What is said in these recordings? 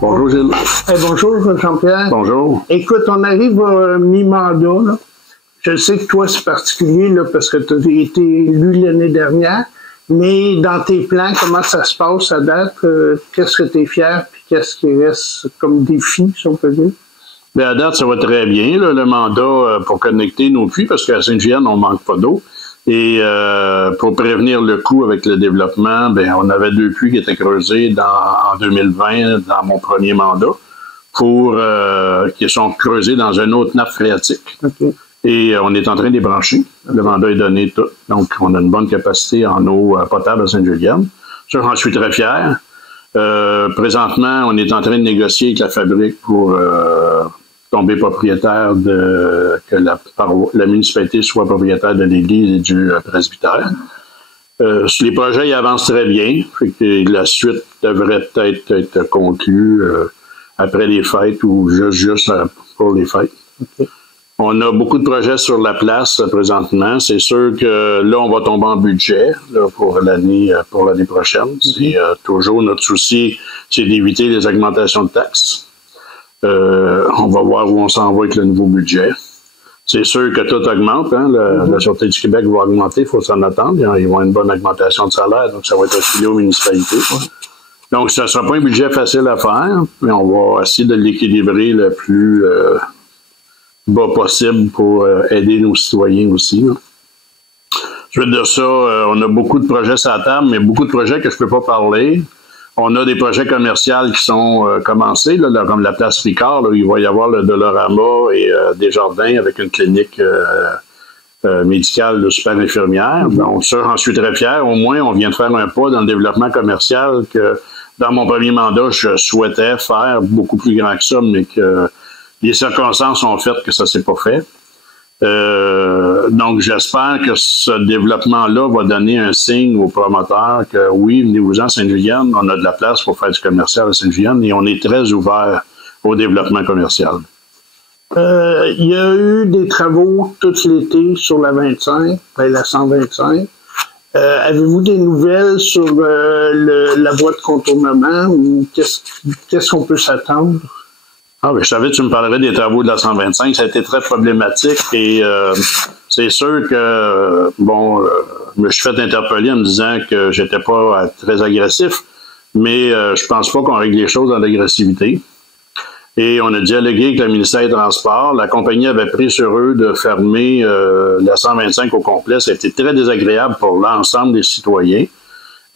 Bonjour Gilles. Bonjour Jean-Pierre. Bonjour. Écoute, on arrive à mi-mandat, là. Je sais que toi, c'est particulier là, parce que tu as été élu l'année dernière, mais dans tes plans, comment ça se passe à date? Qu'est-ce que tu es fier puis qu'est-ce qui reste comme défi, si on peut dire? Bien, à date, ça va très bien, là, le mandat pour connecter nos puits, parce qu'à Sainte-Julienne, on manque pas d'eau. Et pour prévenir le coût avec le développement, bien, on avait 2 puits qui étaient creusés en 2020, dans mon premier mandat, qui sont creusés dans une autre nappe phréatique. Okay. Et on est en train de les brancher. Le mandat est donné tout. Donc, on a une bonne capacité en eau potable à Sainte-Julienne. Ça, j'en suis très fier. Présentement, on est en train de négocier avec la fabrique pour tomber propriétaire que la municipalité soit propriétaire de l'église et du presbytère. Les projets ils avancent très bien. Fait que la suite devrait peut-être être conclue après les fêtes ou juste pour les fêtes. Okay. On a beaucoup de projets sur la place présentement. C'est sûr que là, on va tomber en budget là, pour l'année prochaine. C'est toujours notre souci, c'est d'éviter les augmentations de taxes. On va voir où on s'en va avec le nouveau budget. C'est sûr que tout augmente. Hein? La Sûreté du Québec va augmenter, il faut s'en attendre. Ils vont avoir une bonne augmentation de salaire, donc ça va être affilié aux municipalités. Donc, ce ne sera pas un budget facile à faire, mais on va essayer de l'équilibrer le plus bas possible pour aider nos citoyens aussi. Là. Je veux dire ça, on a beaucoup de projets sur la table, mais beaucoup de projets que je ne peux pas parler. On a des projets commerciaux qui sont commencés, là, comme la place Ricard, là, où il va y avoir le Dolorama et Desjardins avec une clinique médicale de super infirmière. Donc ça, j'en suis très fier. Au moins, on vient de faire un pas dans le développement commercial que dans mon premier mandat, je souhaitais faire beaucoup plus grand que ça, mais que les circonstances ont fait que ça s'est pas fait. Donc, j'espère que ce développement-là va donner un signe aux promoteurs que oui, venez-vous-en à Sainte-Julienne, on a de la place pour faire du commercial à Sainte-Julienne et on est très ouvert au développement commercial. Il y a eu des travaux tout l'été sur la 25, la 125. Avez-vous des nouvelles sur la voie de contournement ou qu'est-ce qu'on peut s'attendre? Ah, ben, je savais que tu me parlerais des travaux de la 125. Ça a été très problématique et c'est sûr que, je me suis fait interpeller en me disant que j'étais pas très agressif, mais je pense pas qu'on règle les choses dans l'agressivité. Et on a dialogué avec le ministère des Transports. La compagnie avait pris sur eux de fermer la 125 au complet. Ça a été très désagréable pour l'ensemble des citoyens.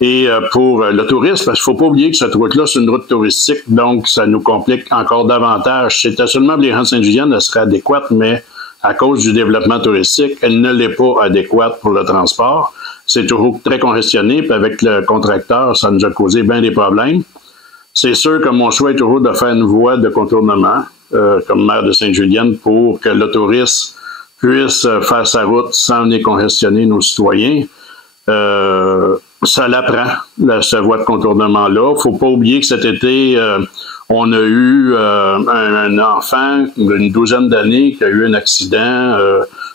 Et pour le tourisme, parce qu'il ne faut pas oublier que cette route-là, c'est une route touristique, donc ça nous complique encore davantage. C'était seulement pour les gens de Sainte-Julienne, elle serait adéquate, mais à cause du développement touristique, elle ne l'est pas adéquate pour le transport. C'est toujours très congestionné, puis avec le contracteur, ça nous a causé bien des problèmes. C'est sûr que mon choix est toujours de faire une voie de contournement, comme maire de Sainte-Julienne, pour que le touriste puisse faire sa route sans venir congestionner nos citoyens. Ça l'apprend, cette voie de contournement-là. Faut pas oublier que cet été, on a eu un enfant d'une 12aine d'années qui a eu un accident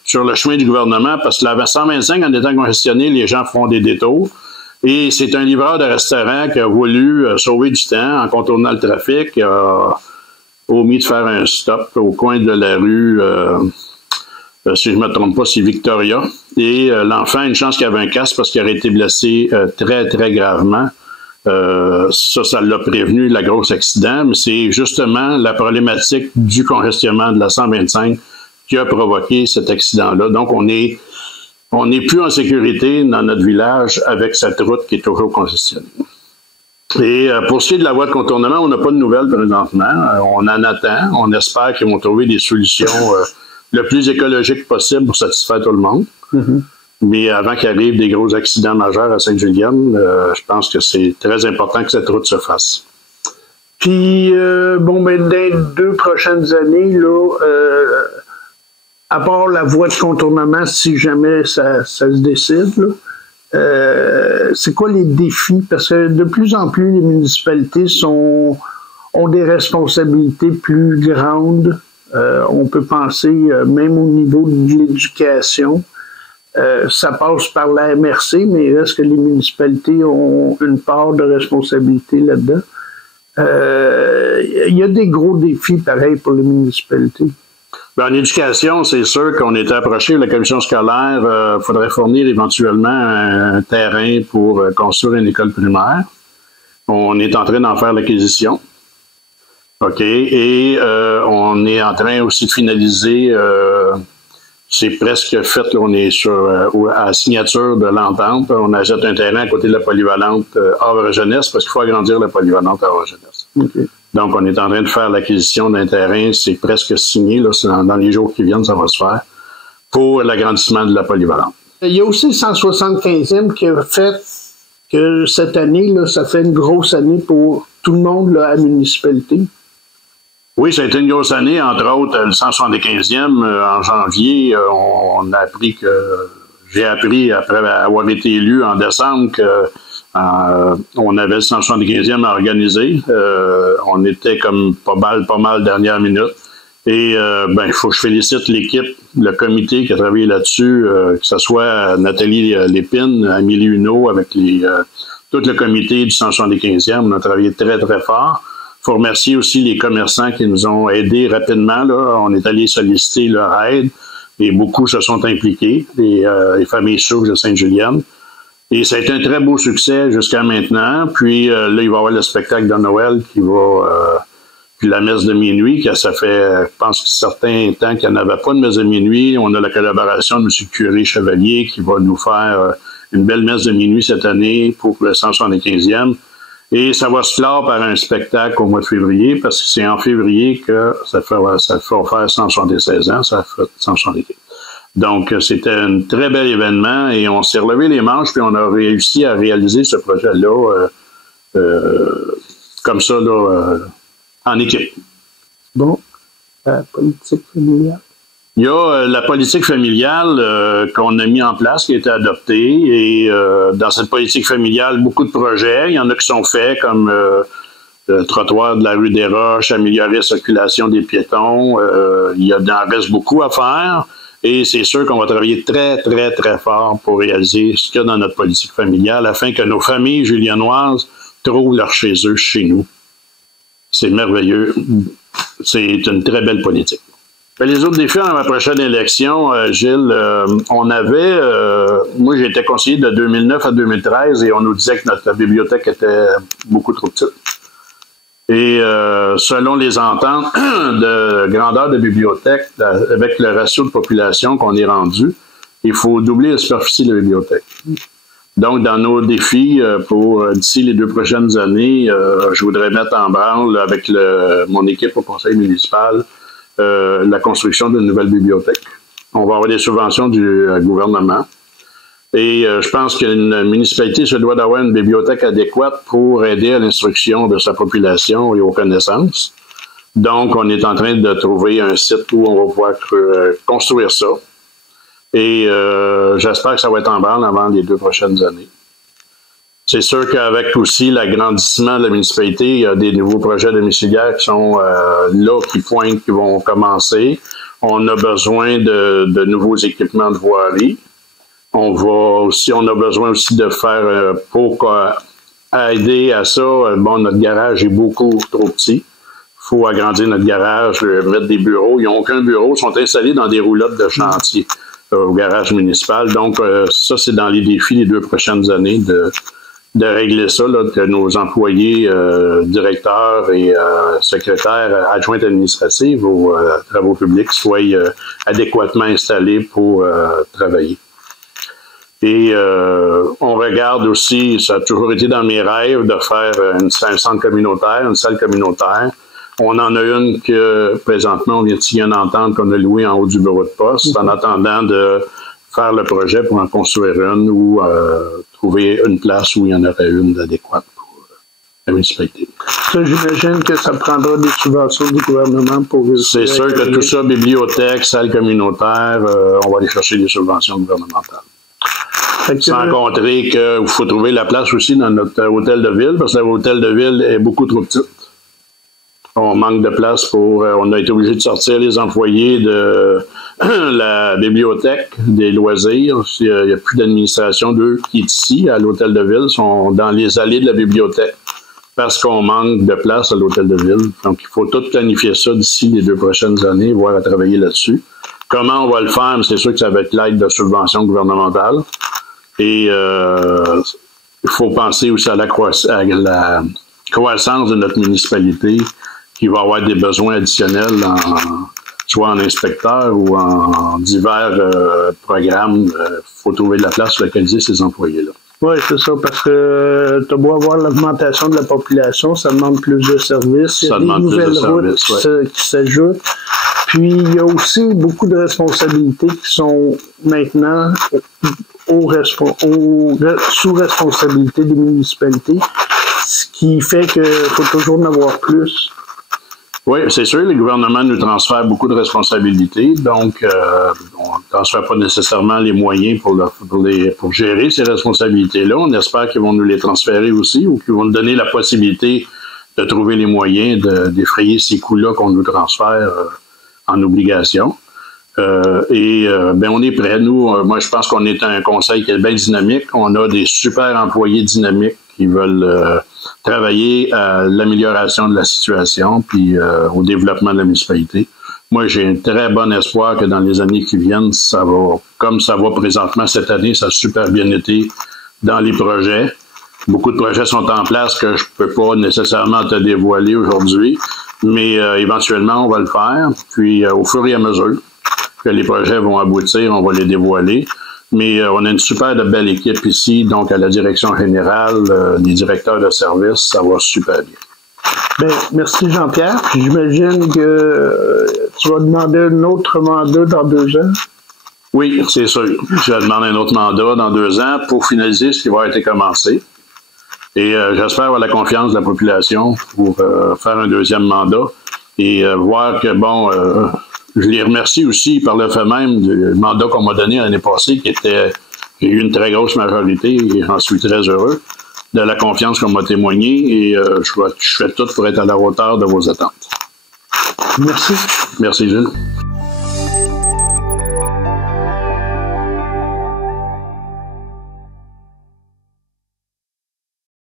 sur le chemin du gouvernement parce que la 125, en étant congestionné, les gens font des détours. Et c'est un livreur de restaurant qui a voulu sauver du temps en contournant le trafic. Il a omis de faire un stop au coin de la rue... si je ne me trompe pas, c'est Victoria. Et l'enfant a une chance qu'il avait un casque parce qu'il aurait été blessé très, très gravement. Ça l'a prévenu, le gros accident, mais c'est justement la problématique du congestionnement de la 125 qui a provoqué cet accident-là. Donc, on n'est plus en sécurité dans notre village avec cette route qui est toujours congestionnée. Et pour ce qui est de la voie de contournement, on n'a pas de nouvelles présentement. On en attend. On espère qu'ils vont trouver des solutions le plus écologique possible pour satisfaire tout le monde. Mm-hmm. Mais avant qu'il arrive des gros accidents majeurs à Sainte-Julienne, je pense que c'est très important que cette route se fasse. Puis, dans les 2 prochaines années, là, à part la voie de contournement, si jamais ça se décide, là, c'est quoi les défis? Parce que de plus en plus, les municipalités ont des responsabilités plus grandes. On peut penser même au niveau de l'éducation. Ça passe par la MRC, mais est-ce que les municipalités ont une part de responsabilité là-dedans? Il y a des gros défis, pareil, pour les municipalités. Ben, en éducation, c'est sûr qu'on était approché de la commission scolaire. Il faudrait fournir éventuellement un terrain pour construire une école primaire. On est en train d'en faire l'acquisition. OK. Et on est en train aussi de finaliser, c'est presque fait, on est à la signature de l'entente. On achète un terrain à côté de la polyvalente Havre-Jeunesse parce qu'il faut agrandir la polyvalente Havre-Jeunesse. Okay. Donc, on est en train de faire l'acquisition d'un terrain, c'est presque signé, là, dans les jours qui viennent, ça va se faire, pour l'agrandissement de la polyvalente. Il y a aussi le 175e qui a fait que cette année, là, ça fait une grosse année pour tout le monde là, à la municipalité. Oui, ça a été une grosse année, entre autres, le 175e, en janvier, on a appris que, j'ai appris après avoir été élu en décembre que on avait le 175e à organiser. On était comme pas mal dernière minute. Et il faut que je félicite l'équipe, le comité qui a travaillé là-dessus, que ce soit Nathalie Lépine, Amélie Huneau, avec tout le comité du 175e. On a travaillé très, très fort. Il faut remercier aussi les commerçants qui nous ont aidés rapidement. Là. On est allé solliciter leur aide et beaucoup se sont impliqués, les familles Souches de Sainte-Julienne. Et ça a été un très beau succès jusqu'à maintenant. Puis là, il va y avoir le spectacle de Noël qui va... puis la messe de minuit, que ça fait, je pense, certains temps qu'il n'y en avait pas de messe de minuit. On a la collaboration de M. Curé Chevalier qui va nous faire une belle messe de minuit cette année pour le 175e. Et ça va se clore par un spectacle au mois de février, parce que c'est en février que ça va faire 176 ans, ça fait 175. Donc, c'était un très bel événement et on s'est relevé les manches puis on a réussi à réaliser ce projet-là comme ça, là, en équipe. Bon, la politique familiale. Il y a la politique familiale qu'on a mis en place, qui a été adoptée. Et dans cette politique familiale, beaucoup de projets. Il y en a qui sont faits, comme le trottoir de la rue des Roches, améliorer la circulation des piétons. Il en reste beaucoup à faire. Et c'est sûr qu'on va travailler très, très, très fort pour réaliser ce qu'il y a dans notre politique familiale afin que nos familles juliennoises trouvent leur chez eux, chez nous. C'est merveilleux. C'est une très belle politique. Les autres défis à ma prochaine élection, Gilles, on avait... moi, j'ai été conseiller de 2009 à 2013 et on nous disait que notre bibliothèque était beaucoup trop petite. Et selon les ententes de grandeur de bibliothèque, avec le ratio de population qu'on est rendu, il faut doubler la superficie de la bibliothèque. Donc, dans nos défis pour d'ici les 2 prochaines années, je voudrais mettre en branle avec mon équipe au conseil municipal la construction d'une nouvelle bibliothèque. On va avoir des subventions du gouvernement. Et je pense qu'une municipalité se doit d'avoir une bibliothèque adéquate pour aider à l'instruction de sa population et aux connaissances. Donc, on est en train de trouver un site où on va pouvoir construire ça. Et j'espère que ça va être en branle avant les 2 prochaines années. C'est sûr qu'avec aussi l'agrandissement de la municipalité, il y a des nouveaux projets domiciliaires qui sont là, qui pointent, qui vont commencer. On a besoin de nouveaux équipements de voirie. On a besoin aussi de faire, pour aider à ça, notre garage est beaucoup trop petit. Il faut agrandir notre garage, mettre des bureaux. Ils n'ont aucun bureau, ils sont installés dans des roulottes de chantier au garage municipal. Donc, ça, c'est dans les défis des 2 prochaines années de régler ça, là, que nos employés, directeurs et secrétaires adjointes administratives aux travaux publics soient adéquatement installés pour travailler. Et on regarde aussi, ça a toujours été dans mes rêves de faire un centre communautaire, une salle communautaire. On en a une que présentement, on vient de signer une entente qu'on a louée en haut du bureau de poste en attendant de faire le projet pour en construire une ou trouver une place où il y en aurait une d'adéquate pour la municipalité. Ça, j'imagine que ça prendra des subventions du gouvernement pour... C'est sûr que tout ça, bibliothèque, salle communautaire, on va aller chercher des subventions gouvernementales. Sans compter qu'il faut trouver la place aussi dans notre hôtel de ville, parce que l'hôtel de ville est beaucoup trop petit. On manque de place pour... on a été obligé de sortir les employés de la bibliothèque, des loisirs. Il n'y a plus d'administration d'eux qui est ici, à l'hôtel de ville, sont dans les allées de la bibliothèque. parce qu'on manque de place à l'hôtel de ville. Donc, il faut tout planifier ça d'ici les 2 prochaines années, voire à travailler là-dessus. Comment on va le faire? C'est sûr que ça va être l'aide de subventions gouvernementales. Et il faut penser aussi à la croissance de notre municipalité, qui va avoir des besoins additionnels, soit en inspecteurs ou en divers programmes. Il faut trouver de la place pour localiser ces employés-là. Oui, c'est ça, parce que tu as beau avoir l'augmentation de la population, ça demande plus de services. Il y a des nouvelles routes qui s'ajoutent. Puis, il y a aussi beaucoup de responsabilités qui sont maintenant sous responsabilité des municipalités, ce qui fait qu'il faut toujours en avoir plus. Oui, c'est sûr, le gouvernement nous transfère beaucoup de responsabilités, donc on ne transfère pas nécessairement les moyens pour gérer ces responsabilités-là. On espère qu'ils vont nous les transférer aussi ou qu'ils vont nous donner la possibilité de trouver les moyens d'effrayer ces coûts-là qu'on nous transfère en obligation. On est prêts. Nous, moi, je pense qu'on est un conseil qui est bien dynamique. On a des super employés dynamiques qui veulent travailler à l'amélioration de la situation puis au développement de la municipalité. Moi, j'ai un très bon espoir que dans les années qui viennent, ça va, comme ça va présentement cette année, ça a super bien été dans les projets. Beaucoup de projets sont en place que je peux pas nécessairement te dévoiler aujourd'hui, mais éventuellement, on va le faire. Puis, au fur et à mesure que les projets vont aboutir, on va les dévoiler. Mais on a une super de belle équipe ici, donc à la direction générale, les directeurs de service, ça va super bien. Bien, merci Jean-Pierre. J'imagine que tu vas demander un autre mandat dans 2 ans. Oui, c'est sûr. Je vais demander un autre mandat dans 2 ans pour finaliser ce qui va être commencé. Et j'espère avoir la confiance de la population pour faire un 2e mandat et voir que, je les remercie aussi par le fait même du mandat qu'on m'a donné l'année passée, qui a eu une très grosse majorité, et j'en suis très heureux, de la confiance qu'on m'a témoignée, et je fais tout pour être à la hauteur de vos attentes. Merci. Merci, Gilles.